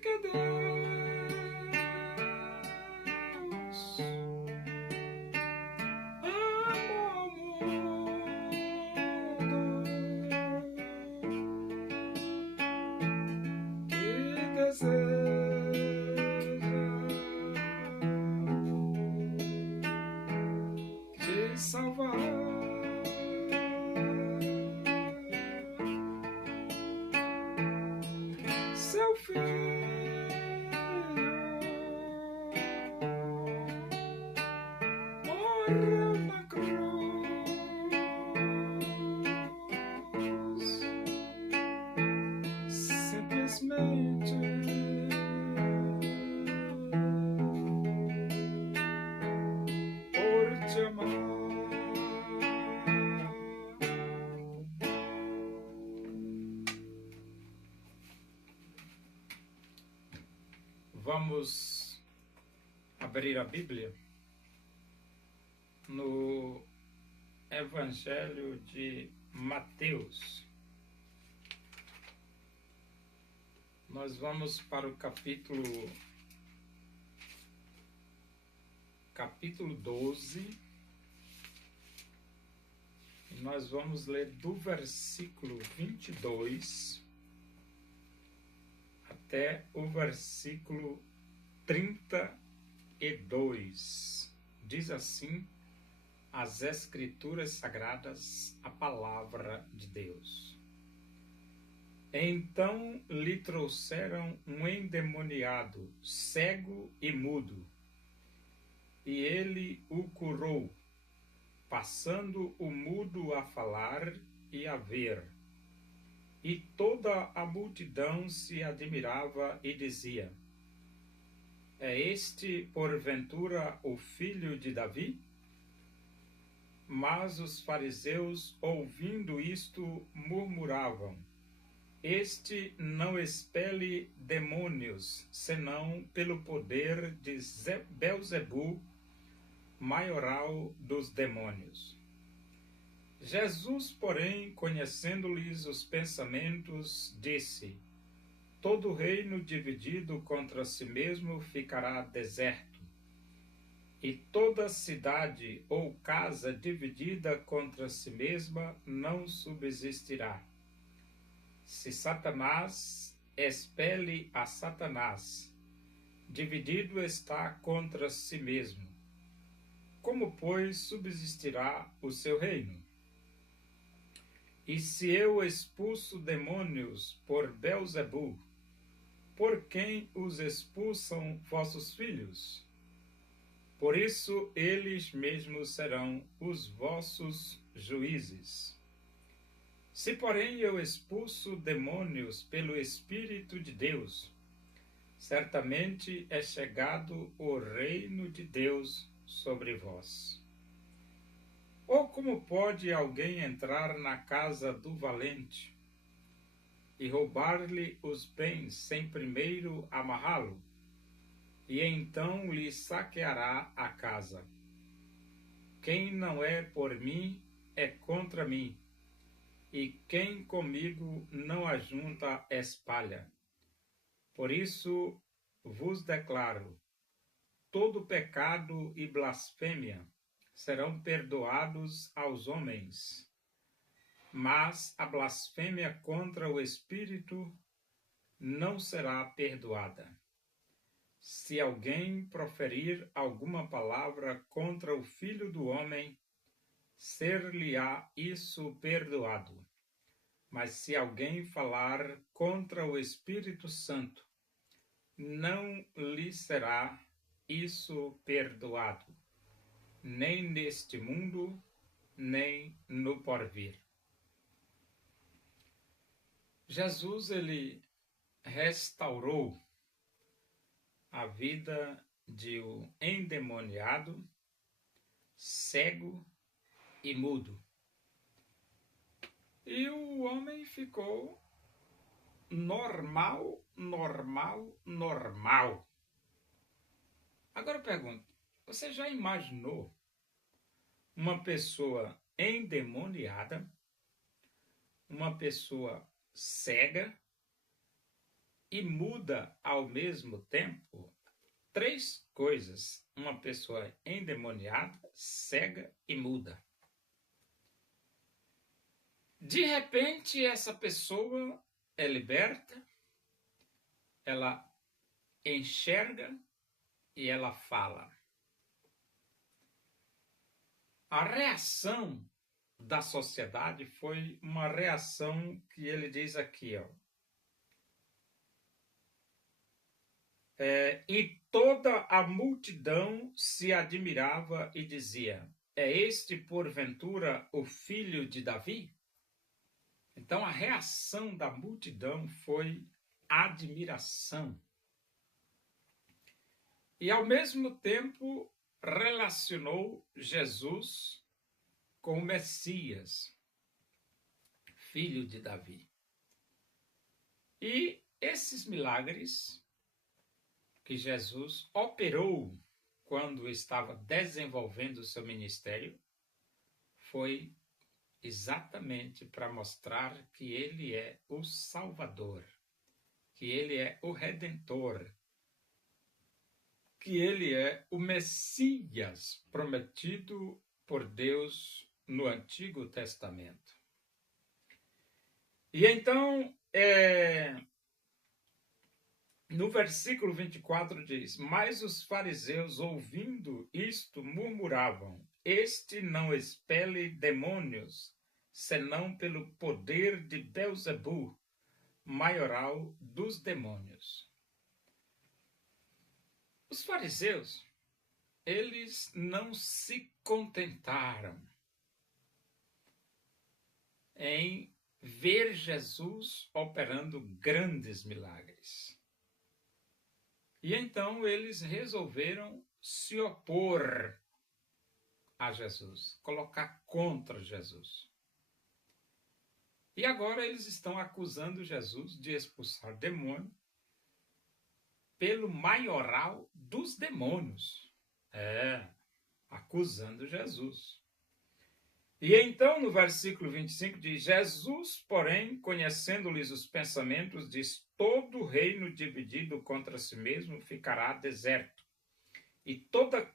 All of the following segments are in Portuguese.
que Deus amou o mundo que deseja te salvar. Seu filho morreu na cruz, simplesmente por te amar. Vamos abrir a Bíblia no Evangelho de Mateus. Nós vamos para o capítulo 12. E nós vamos ler do versículo 22 até o versículo 32. Diz assim as Escrituras Sagradas, a Palavra de Deus. Então lhe trouxeram um endemoniado, cego e mudo, e ele o curou, passando o mudo a falar e a ver. E toda a multidão se admirava e dizia: é este, porventura, o filho de Davi? Mas os fariseus, ouvindo isto, murmuravam: este não expele demônios, senão pelo poder de Belzebu, maioral dos demônios. Jesus, porém, conhecendo-lhes os pensamentos, disse: todo reino dividido contra si mesmo ficará deserto, e toda cidade ou casa dividida contra si mesma não subsistirá. Se Satanás expele a Satanás, dividido está contra si mesmo. Como, pois, subsistirá o seu reino? E se eu expulso demônios por Belzebu, por quem os expulsam vossos filhos? Por isso eles mesmos serão os vossos juízes. Se, porém, eu expulso demônios pelo Espírito de Deus, certamente é chegado o reino de Deus sobre vós. Ou como pode alguém entrar na casa do valente e roubar-lhe os bens sem primeiro amarrá-lo, e então lhe saqueará a casa? Quem não é por mim é contra mim, e quem comigo não ajunta espalha. Por isso vos declaro: todo pecado e blasfêmia serão perdoados aos homens, mas a blasfêmia contra o Espírito não será perdoada. Se alguém proferir alguma palavra contra o Filho do Homem, ser-lhe-á isso perdoado. Mas se alguém falar contra o Espírito Santo, não lhe será isso perdoado, nem neste mundo, nem no porvir. Jesus, ele restaurou a vida de um endemoniado, cego e mudo. E o homem ficou normal. Agora eu pergunto, você já imaginou uma pessoa endemoniada, uma pessoa cega e muda ao mesmo tempo? Três coisas: uma pessoa endemoniada, cega e muda. De repente, essa pessoa é liberta, ela enxerga e ela fala. A reação da sociedade foi uma reação que ele diz aqui, ó. E toda a multidão se admirava e dizia: é este, porventura, o filho de Davi? Então, a reação da multidão foi admiração. E, ao mesmo tempo, relacionou Jesus com o Messias, filho de Davi. E esses milagres que Jesus operou quando estava desenvolvendo o seu ministério foi exatamente para mostrar que ele é o Salvador, que ele é o Redentor, que ele é o Messias prometido por Deus no Antigo Testamento. E então, no versículo 24 diz: mas os fariseus, ouvindo isto, murmuravam: este não expele demônios, senão pelo poder de Belzebu, maioral dos demônios. Os fariseus, eles não se contentaram em ver Jesus operando grandes milagres. E então eles resolveram se opor a Jesus, colocar contra Jesus. E agora eles estão acusando Jesus de expulsar demônio pelo maioral dos demônios. Acusando Jesus. E então, no versículo 25, diz: Jesus, porém, conhecendo-lhes os pensamentos, diz: todo reino dividido contra si mesmo ficará deserto, e toda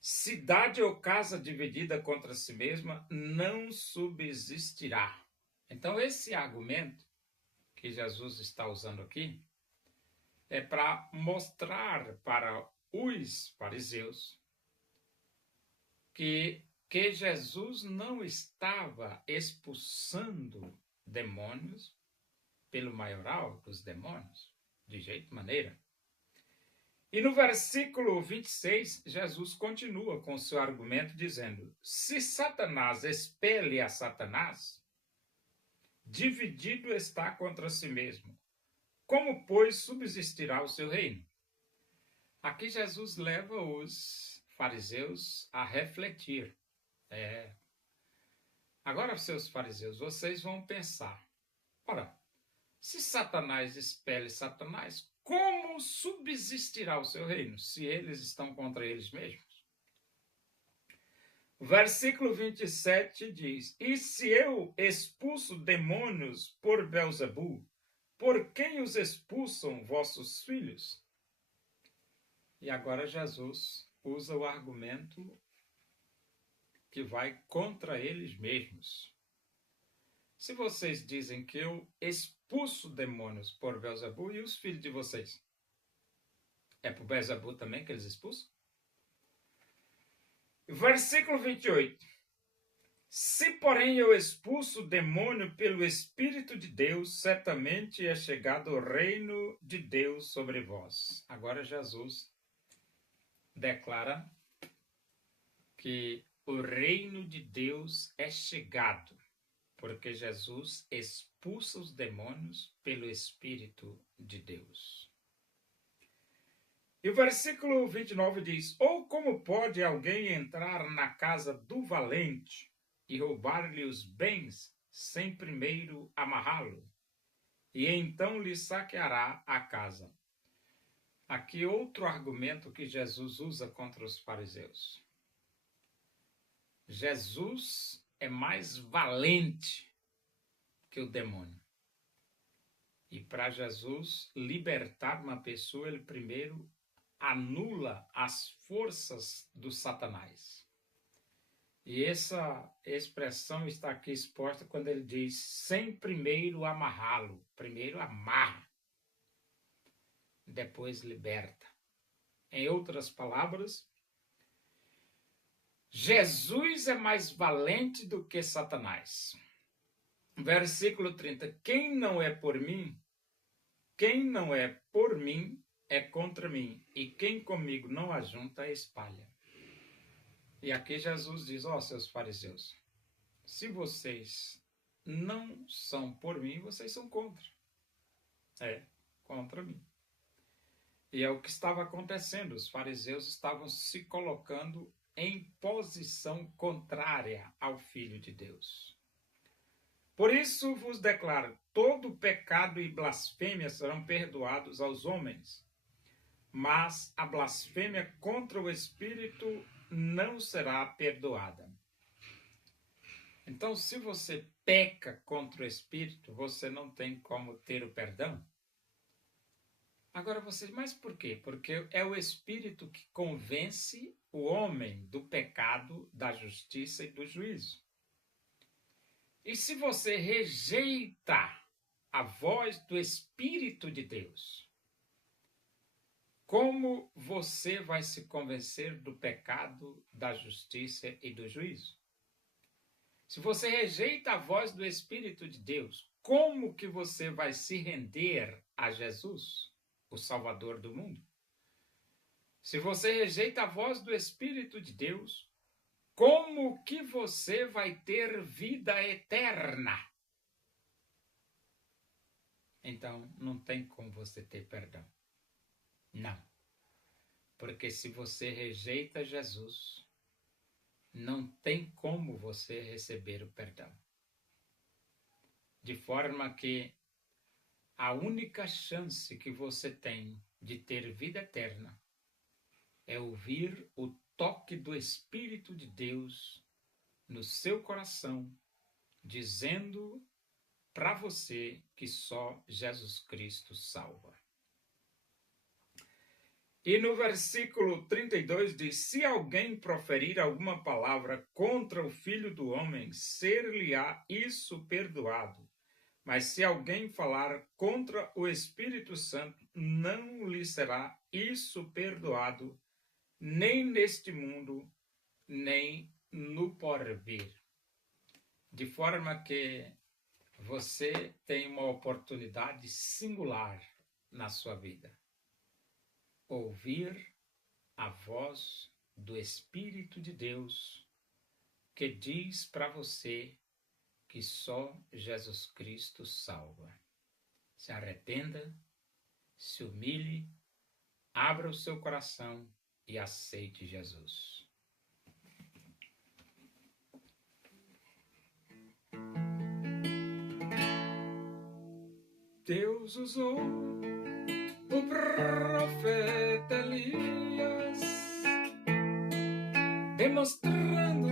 cidade ou casa dividida contra si mesma não subsistirá. Então, esse argumento que Jesus está usando aqui é para mostrar para os fariseus que Jesus não estava expulsando demônios pelo maioral dos demônios, de jeito maneira. E no versículo 26, Jesus continua com seu argumento dizendo: se Satanás expele a Satanás, dividido está contra si mesmo. Como, pois, subsistirá o seu reino? Aqui Jesus leva os fariseus a refletir. Agora, seus fariseus, vocês vão pensar: ora, se Satanás expele Satanás, como subsistirá o seu reino, se eles estão contra eles mesmos? O versículo 27 diz: e se eu expulso demônios por Belzebu, por quem os expulsam vossos filhos? E agora Jesus usa o argumento que vai contra eles mesmos. Se vocês dizem que eu expulso demônios por Belzebu, e os filhos de vocês? É por Belzebu também que eles expulsam? Versículo 28. Se, porém, eu expulso o demônio pelo Espírito de Deus, certamente é chegado o reino de Deus sobre vós. Agora Jesus declara que o reino de Deus é chegado, porque Jesus expulsa os demônios pelo Espírito de Deus. E o versículo 29 diz: ou como pode alguém entrar na casa do valente e roubar-lhe os bens sem primeiro amarrá-lo? E então lhe saqueará a casa. Aqui outro argumento que Jesus usa contra os fariseus. Jesus é mais valente que o demônio. E para Jesus libertar uma pessoa, ele primeiro anula as forças do Satanás. E essa expressão está aqui exposta quando ele diz, sem primeiro amarrá-lo. Primeiro amarra, depois liberta. Em outras palavras, Jesus é mais valente do que Satanás. Versículo 30. Quem não é por mim é contra mim, e quem comigo não ajunta, espalha. E aqui Jesus diz, seus fariseus, se vocês não são por mim, vocês são contra. Contra mim. E é o que estava acontecendo, os fariseus estavam se colocando em posição contrária ao Filho de Deus. Por isso vos declaro, todo pecado e blasfêmia serão perdoados aos homens, mas a blasfêmia contra o Espírito não será perdoada. Então, se você peca contra o Espírito, você não tem como ter o perdão. Agora mas por quê? Porque é o Espírito que convence o homem do pecado, da justiça e do juízo. E se você rejeita a voz do Espírito de Deus, como você vai se convencer do pecado, da justiça e do juízo? Se você rejeita a voz do Espírito de Deus, como que você vai se render a Jesus, o Salvador do mundo? Se você rejeita a voz do Espírito de Deus, como que você vai ter vida eterna? Então, não tem como você ter perdão. Não. Porque se você rejeita Jesus, não tem como você receber o perdão. De forma que a única chance que você tem de ter vida eterna é ouvir o toque do Espírito de Deus no seu coração, dizendo para você que só Jesus Cristo salva. E no versículo 32 diz, se alguém proferir alguma palavra contra o Filho do Homem, ser-lhe-á isso perdoado. Mas se alguém falar contra o Espírito Santo, não lhe será isso perdoado, nem neste mundo, nem no porvir. De forma que você tem uma oportunidade singular na sua vida. Ouvir a voz do Espírito de Deus que diz para você que só Jesus Cristo salva. Se arrependa, se humilhe, abra o seu coração e aceite Jesus. Deus usou o profeta Elias, demonstrando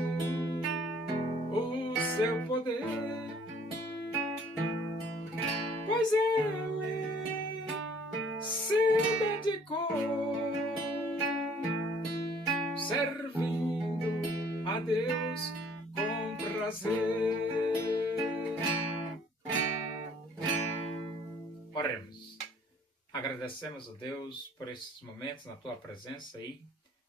o seu poder, pois ele se dedicou servindo a Deus com prazer. Oremos. Agradecemos a Deus por esses momentos na tua presença aí,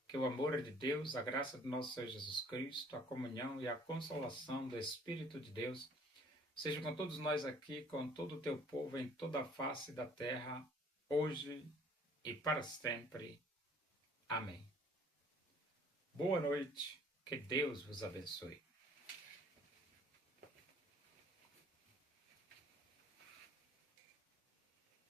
que o amor de Deus, a graça de nosso Senhor Jesus Cristo, a comunhão e a consolação do Espírito de Deus seja com todos nós aqui, com todo o teu povo em toda a face da terra, hoje e para sempre. Amém. Boa noite, que Deus vos abençoe.